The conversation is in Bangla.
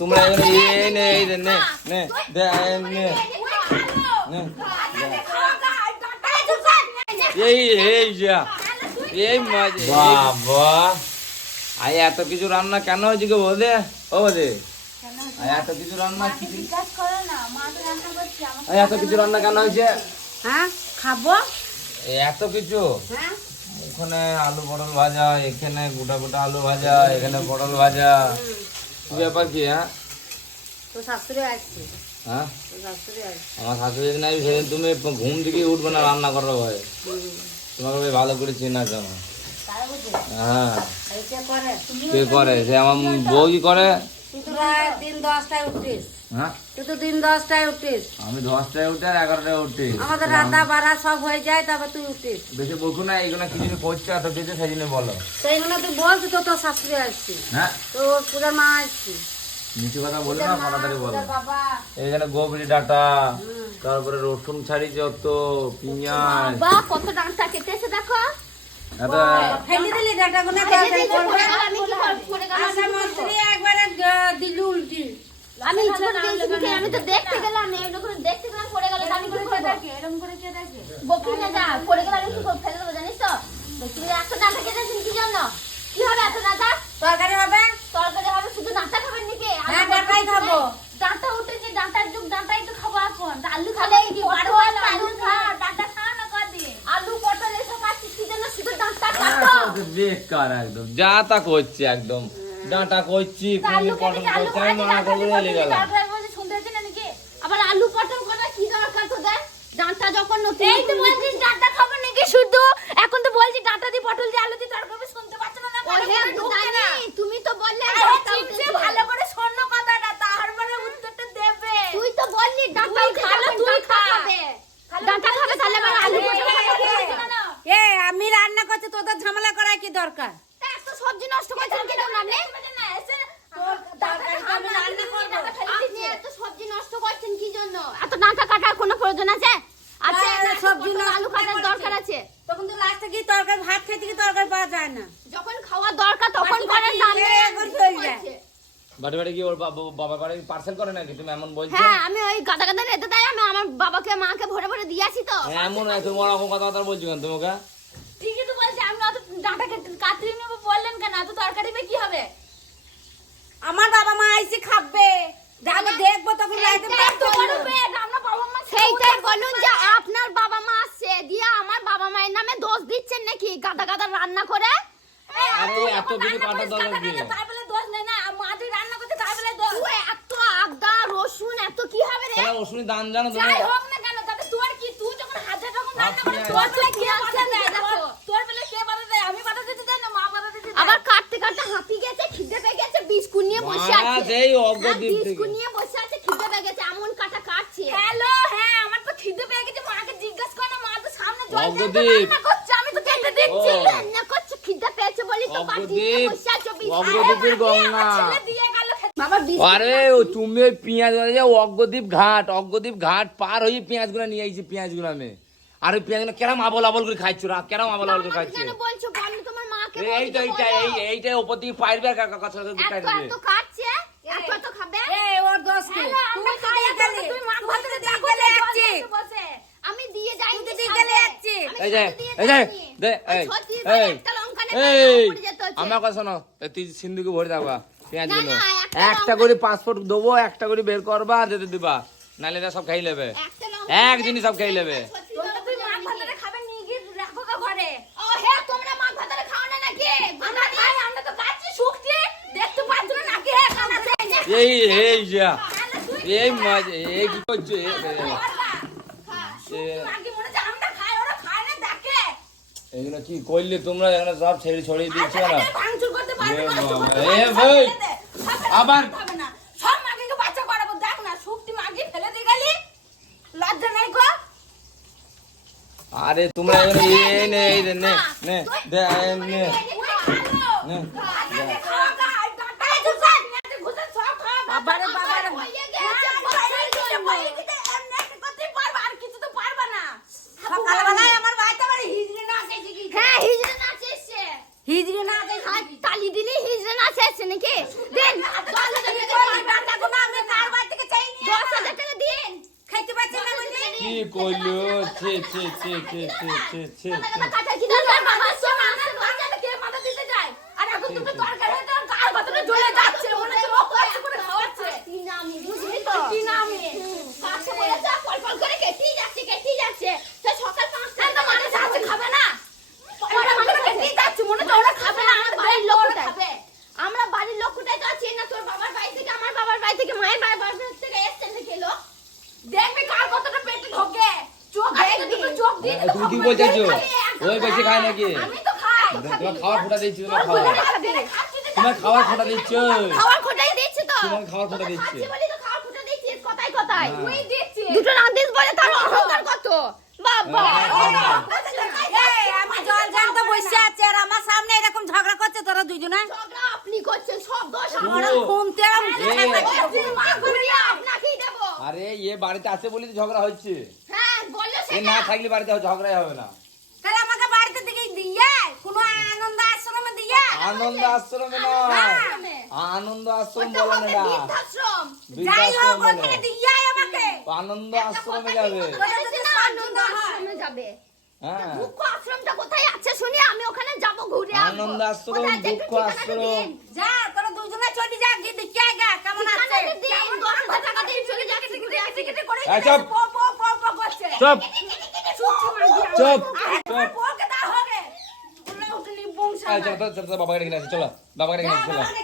তোমরা এই নে এই নে নে নে দে নে এই এই যা এই মজা বাবা আই এত কিছু রান্না কেন হয়েছে গো বলে ও বলে এত কিছু রান্না এত কিছু রান্না কেন হয়েছে হ্যাঁ খাবো এত কিছু ওখানে আলু পটল ভাজা এখানে গোটা গোটা আলু ভাজা এখানে পটল ভাজা কি ব্যাপার কি হ্যাঁ তো শাশুড়ি আসছে হ্যাঁ তো শাশুড়ি আসছে আমার শাশুড়ি নাই সেদিন তুমি ঘুম থেকে উঠবে না রান্না করার ভয়ে তোমাকে ভাই ভালো করে চেনা কেমন তাই বুঝে হ্যাঁ এইটা করে কে করে সে আমার বউ কি করে তুই তো রাত দিন 10টায় উঠিস হ্যাঁ তুই তো দিন 10টায় উঠিস আমি 10টায় উঠি আর 11টায় উঠি আমাদের রান্না বাড়া সব হয়ে যায় তবে তুই উঠিস বেশি বকু না এইগুলো কি জিনিস করছে এত কিছু সেই জন্য বলো সেইগুলো তুই বলছি তো তোর শাশুড়ি আসছি হ্যাঁ তো পূজার মা আসছি নিচু কথা বলো না তাড়াতাড়ি বলো পূজার বাবা এখানে গোবরি ডাটা তারপরে রসুন ছাড়ি যত পেঁয়াজ বা কত ডাঁটা কেটেছে দেখো এত ফেলে দিলি ডাটা গুনা ফেলে করবে দিয়েছে, আমি কি করব? পড়ে গেল। আশা মন্ত্রী একবারে দিলু উল্টি আমি ছোট দিয়েছি আমি তো দেখতে গেলাম এরকম দেখতে গেলাম পড়ে গেল আমি কি করব এরকম করে কে দেখে বকি না যা পড়ে গেল আমি কি করব ফেলে দেবো জানিস তো তুমি এত ডাঁটা কেটেছেন কি জন্য কি হবে এত ডাঁটা তরকারি হবে তরকারি হবে শুধু ডাঁটা খাবেন নাকি হ্যাঁ ডাটাই খাবো ডাঁটা উঠেছে ডাঁটার যুগ ডাঁটাই তো খাবো এখন আলু খাবে কি বারো আলু খা ডাঁটা খা না কদিন আলু পটল এসব খাচ্ছি কি জন্য শুধু ডাঁটা কাটো বেকার একদম যা তা করছে একদম ডাঁটা করছি আলু পটল কেটে আলু করছি আমি মানা করে এলে গেলাম আবার আলু পটল করা কি দরকার তোদের ডাঁটা যখন নতুন এই তো বলছিস ডাঁটা খাবো নাকি শুধু এখন তো বলছিস ডাঁটা দি পটল দি আলু দি তরকারি শুনতে পাচ্ছ না না তুমি তো বললে চিপসে ভালো করে শোনো কথাটা তারপরে উত্তরটা দেবে তুই তো বললি ডাঁটা খালো তুই খাবে ডাঁটা খাবে তাহলে আবার আলু পটল খাবে এ আমি রান্না করছি তোদের ঝামেলা করার কি দরকার এত সবজি নষ্ট করছেন কেন আপনি আপনি এত সবজি নষ্ট করছেন কি জন্য এত ডাঁটা কাটার কোনো প্রয়োজন আছে আছে সবজি নষ্ট আলু কাটার দরকার আছে তখন তো লাস্টে কি তরকারি ভাত খেতে কি তরকারি পাওয়া যায় না যখন খাওয়া দরকার তখন করেন না এখন হয়ে যায়। বাড়ি বাড়ি কি ওর বাবা করে পার্সেল করে নাকি তুমি এমন বলছো হ্যাঁ আমি ওই গাদা গাদা রেতে তাই আমি আমার বাবাকে মাকে ভরে ভরে দিয়ে আসি তো এমন তুমি ওরকম কথা বলছো কেন তোমাকে ঠিকই তো বলছি আমি অত ডাঁটা কাটতে নেবো বললেন কেন এত তরকারি কি হবে আমার বাবা মা আইসি খাবে যাবে দেখবো তখন রাইতে ভাত করবে সেইটাই বলুন যে আপনার বাবা মা আসছে দিয়ে আমার বাবা মায়ের নামে দোষ দিচ্ছেন নাকি গাদা গাদা রান্না করে আরে এত কিছু কাটার দরকার কি তাই বলে দোষ নেই না মাটি রান্না করতে তাই বলে দোষ এত আদা রসুন এত কি হবে রে তাহলে রসুনের দাম জানো তুমি যাই হোক না কেন তাতে তোর কি তুই যখন হাজার রকম রান্না করে তোর বলে কে বাধা দেয় দেখো তোর বলে কে বাধা দেয় আমি বাধা দিতে যাই না মা বাধা দিতে যায় আবার কাটতে কাটতে হাঁপি গেছে খিদে পেয়ে গেছে বিস্কুট নিয়ে বসে মা আছে যেই অজ্ঞদীপ থেকে বিস্কুট নিয়ে বসে আছে খিদে পেয়ে গেছে এমন কাটা কাটছে হ্যালো হ্যাঁ আমার তো খিদে পেয়ে গেছে মাকে জিজ্ঞাসা কর না মা তো সামনে জল অজ্ঞদীপ। রান্না করছে আমি তো কেটে দিচ্ছি ও। রান্না করছে খিদে পেয়েছে বলি তো পাটি নিয়ে অজ্ঞদীপ। বসে আছে অজ্ঞদীপের গঙ্গা। ছেলে দিয়ে গেল বাবা আরে ও তুমি ওই পেঁয়াজ অজ্ঞদীপ ঘাট পার হয়ে পেঁয়াজগুলো নিয়ে আইছি পেঁয়াজগুলো আমি আর ওই পেঁয়াজগুলো কেরাম আবল আবল করে খাইছো রা কেরাম আবল আবল করে খাইছো কেন বলছো বল তোমার মাকে এইটা উপর দিকে পাইবে কথা এত এত কাটছে এত এত খাবে এ ওর দোষ কি তুমি তো দিয়ে গেলে তুই মাছ ভাত দিয়ে গেলে যাচ্ছি আমি দিয়ে যাই তুই তো দিয়ে গেলে যাচ্ছি এই যে এই যে দে এই এই একটা লঙ্কা এই পড়ে যেতে হচ্ছে আমার কথা শোনো তুই সিন্ধুকে ভরে দেবা পেঁয়াজগুলো না, একটা করে পাসপোর্ট দেবো একটা করে বের করবা যেতে দিবা নাহলে এরা সব খাই নেবে একটা লঙ্কা এক জিনিস সব খাই নেবে তুই মাছ ভাতরে খাবে নিয়ে গিয়ে রাখো কা ঘরে ও হে তোমরা মাছ ভাতরে খাও না নাকি আমরা খাই আমরা তো খাচ্ছি শুকতি দেখতে পাচ্ছ না নাকি হে খানাতে এই যা এই মাছ এই কি করছো আগে মনে হচ্ছে আমরা খাই ওরা খায় না দেখে এগুলো কি করলে তোমরা এখানে সব ছেড়ে ছড়িয়ে দিচ্ছ না ভাঙচুর করতে পারবে এ না বাবা, এ ভাই, আবার হবে না সব মাগিকে বাচ্চা করাবো দেখ না শুকতি মাগি ফেলে দিয়ে গেলি লজ্জা নেই গো আরে তোমরা এখানে এই নে এই নে নে নে দে নে নে বাবারে বাবারে সকালবেলায় আমার বাড়িতে বাড়ি হিজড়ি না আসে কি হ্যাঁ হিজড়ে নাচ এসছে হিজড়ি না আসে তালি দিলি হিজড়ে নাচ এসছে নাকি দিন কি কইলো ছে ছে ছে ছে ছে ছে ছে কাটা কি তোর বাবার সঙ্গে আমার বাচ্চাকে কে মাথা দিতে যায় আর এখন তুমি তরকারি তো গাল বাতরে জ্বলে যাচ্ছে মনে হচ্ছে ও কষ্ট করে খাওয়াচ্ছে কি নামি বুঝলি তো কি নামি কাছে বলে যা পলপল করে কেটেই যাচ্ছে সে সকাল 5টা তো মানুষ আছে খাবে না ওরা মানুষ কেটেই যাচ্ছে মনে তো ওরা খাবে না আমার বাড়ির লোক খাবে আমরা বাড়ির লোকটাই তো আছি না তোর বাবার বাড়ি থেকে আমার বাবার বাড়ি থেকে মায়ের বাড়ি থেকে এসছে থেকে লোক দেখবি কার কতটা পেটে ঢোকে চোখ দেখবি চোখ দিয়ে তুমি কি বলছো ওই বেশি খায় নাকি আমি তো খাই তোমার খাবার ফোটা দিচ্ছি তোমার খাবার খাবার ফোটা দিচ্ছ খাবার খোটাই দিচ্ছি তো তোমার খাবার ফোটা দিচ্ছি খাচ্ছি বলি তো খাবার খোটা দিচ্ছিস কথাই কথাই তুই দিচ্ছিস দুটো না দিস বলে তার অহংকার কত বাবা এই আমি জল জানতে বসে আছে আর আমার সামনে এরকম ঝগড়া করছে তোরা দুজনে ঝগড়া আপনি করছেন সব দোষ আমার আমার ফোন তেরা মুখে ছাড়বে মা ঘুরিয়ে আপনাকেই দেব আরে এ বাড়িতে আছে বলি তো ঝগড়া হচ্ছে হ্যাঁ বললো এ সেটা না থাকলে বাড়িতে ঝগড়াই হবে না তাহলে আমাকে বাড়িতে দিকে দিয়ে কোনো আনন্দ আশ্রমে দিয়ে আনন্দ আশ্রমে নয় আনন্দ আশ্রম ওটা বলে হবে না বৃদ্ধাশ্রম যাই বৃদ্ধাশ্রম হোক বলে ওখানে দিয়ে আমাকে আনন্দ আশ্রমে যাবে বলেছে না আনন্দ আশ্রমে যাবে হ্যাঁ দুঃখ আশ্রমটা কোথায় আছে শুনি আমি ওখানে যাব ঘুরে আসবো আনন্দ আশ্রম, কোথায় আছে একটু দুঃখ ঠিকানাটা আশ্রম। দিন। যা তোরা দুজনে চলে যা গিয়ে দেখে আয় কেমন আছে ঠিকানাটা দিন 10,000 টাকা দিয়ে চলে যাচ্ছি ঘুরে আসি করে এই চুপ। পো পো পো পো করছে চুপ চুপ চুপ চুপ পোকে দা হবে বলে উঠলি বংশা চলো বাবাকে ডেকে নিয়ে আসি চলো বাবাকে ডেকে নিয়ে আসি চলো বাবাকে